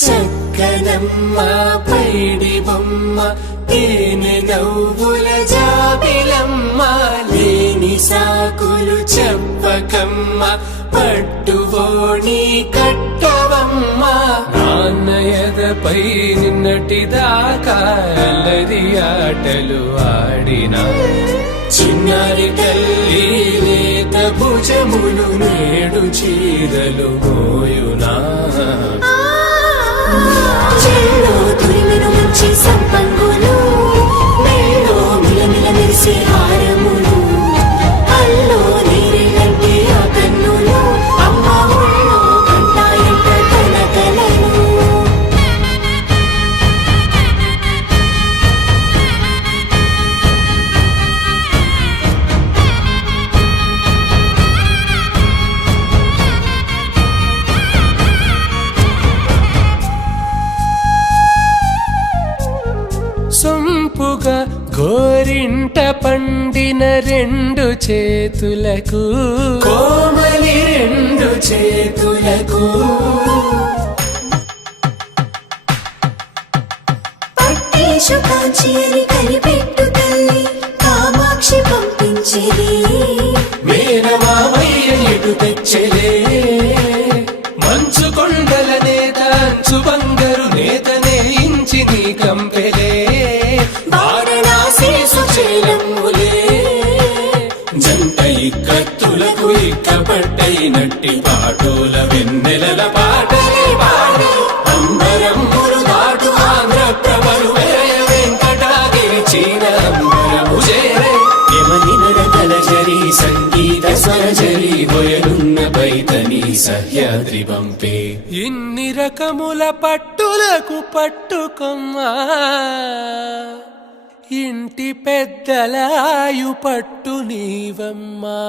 చక్కనమ్మ పైడి బొమ్మ తేనె నవ్వుల జాబిలమ్మ లేని సాకులు చెప్పకమ్మ పట్టువోణి కట్టవమ్మ నాన్నయదపై నిన్నటిదాకా అల్లరి ఆటలు ఆడినా చిన్నారి తల్లి లేత భుజములు నేడు చీరలు మోయునా చెల్లో తురిమిన మంచి సంపంగులు మెళ్ళో మిలమిల మెరిసే హారములు అల్లో నీరెళ్ళంటే ఆ కన్నులు అమ్మ ఒళ్ళో కంటాయంట తన కలలు సొంపుగా గోరింట పండిన రెండు చేతులకు కోమలి రెండు చేతులకు పట్టేషు కాంచి అని కనిపెట్టు తల్లి కామాక్షి పంపించేది మేనమామయ్య ఎటు తెచ్చలే మంచు కొండల నేత అంచు బంగారు నేత నేయించి నీ కంపెలే వారణాసి సుచేలమ్ములే జంట ఇక్కత్తులకు ఇక్కపట్టైనట్టి పాటోల వెన్నెలల పాటలే పాడే అంబరమ్ములు దాటు ఆంధ్ర ప్రభలు వేయ వెంకటాగిరి చీన అంబరము చేరే యమనినడతలజరి సంగీత స్వరజరి బొయలున్న పైతని సహ్యాద్రి పంపే ఇన్ని రకముల పట్టులకు పట్టుకొమ్మా ఇంటి పెద్దలాయు పట్టు నీవమ్మా.